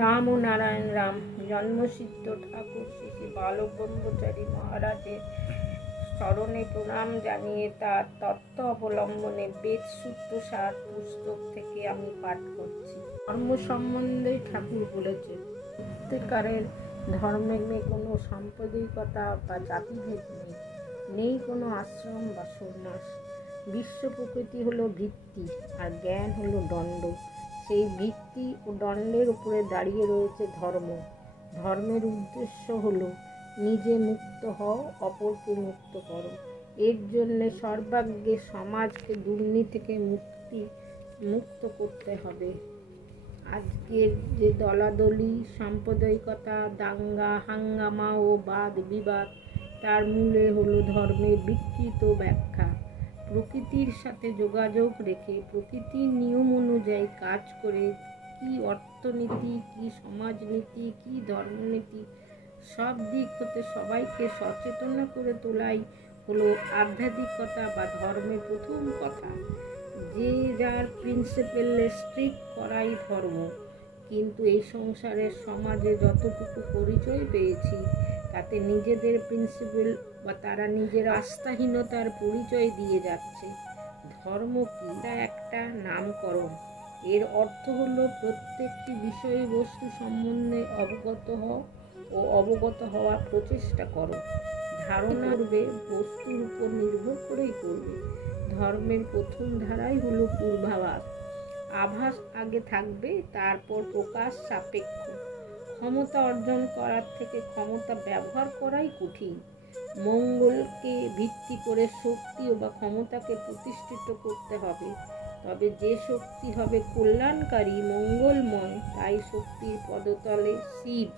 রাম ও নারায়ণ রাম জন্মসিদ্ধ ঠাকুর শ্রী শ্রী বালক ব্রহ্মচারী মহারাজের চরণে প্রণাম জানিয়ে তার তত্ত্ব অবলম্বনে বেদ সূত্র সার পুস্তক থেকে আমি পাঠ করছি। ধর্ম সম্বন্ধে ঠাকুর বলেছে, প্রত্যেকের ধর্মে কোনো সাম্প্রদায়িকতা বা জাতিভেদ নেই, নেই কোনো আশ্রম বা সন্ন্যাস। বিশ্ব প্রকৃতি হলো ভিত্তি আর জ্ঞান হলো দণ্ড। সেই ভিত্তি ও দণ্ডের উপরে দাঁড়িয়ে রয়েছে ধর্ম। ধর্মের উদ্দেশ্য হলো নিজে মুক্ত হও, অপরকে মুক্ত করো। এর জন্যে সর্বাগ্রে সমাজকে দুর্নীতি থেকে মুক্ত করতে হবে। আজকের যে দলাদলি, সাম্প্রদায়িকতা, দাঙ্গা হাঙ্গামা ও বাদ বিবাদ, তার মূলে হলো ধর্মের বিকৃত ব্যাখ্যা। প্রকৃতির সাথে যোগাযোগ রেখে প্রকৃতির নিয়ম অনুযায়ী কাজ করে কি অর্থনীতি, কি সমাজনীতি, কি ধর্মনীতি, সব দিক হতে সবাইকে সচেতন করে তোলাই হলো আধ্যাত্মিকতা বা ধর্মের প্রথম কথা। যে যার প্রিন্সিপালে স্ট্রিক্ট করাই ধর্ম। কিন্তু এই সংসারের সমাজে যতটুকু পরিচয় পেয়েছি তাতে নিজেদের প্রিন্সিপাল বা তারা নিজের আস্থাহীনতার পরিচয় দিয়ে যাচ্ছে। ধর্ম কি? এটা একটা নামকরণ। এর অর্থ হলো প্রত্যেকটি বিষয়বস্তু সম্বন্ধে অবগত হও ও অবগত হওয়ার প্রচেষ্টা করো। ধারণা করবে বস্তুর উপর নির্ভর করেই করবে। ধর্মের প্রথম ধারাই হলো পূর্বাভাস। আভাস আগে থাকবে, তারপর প্রকাশ সাপেক্ষ। ক্ষমতা অর্জন করার থেকে ক্ষমতা ব্যবহার করাই কঠিন। মঙ্গলকে ভিত্তি করে শক্তি বা ক্ষমতাকে প্রতিষ্ঠিত করতে হবে। তবে যে শক্তি হবে কল্যাণকারী, মঙ্গলময়, তাই শক্তির পদতলে শিব।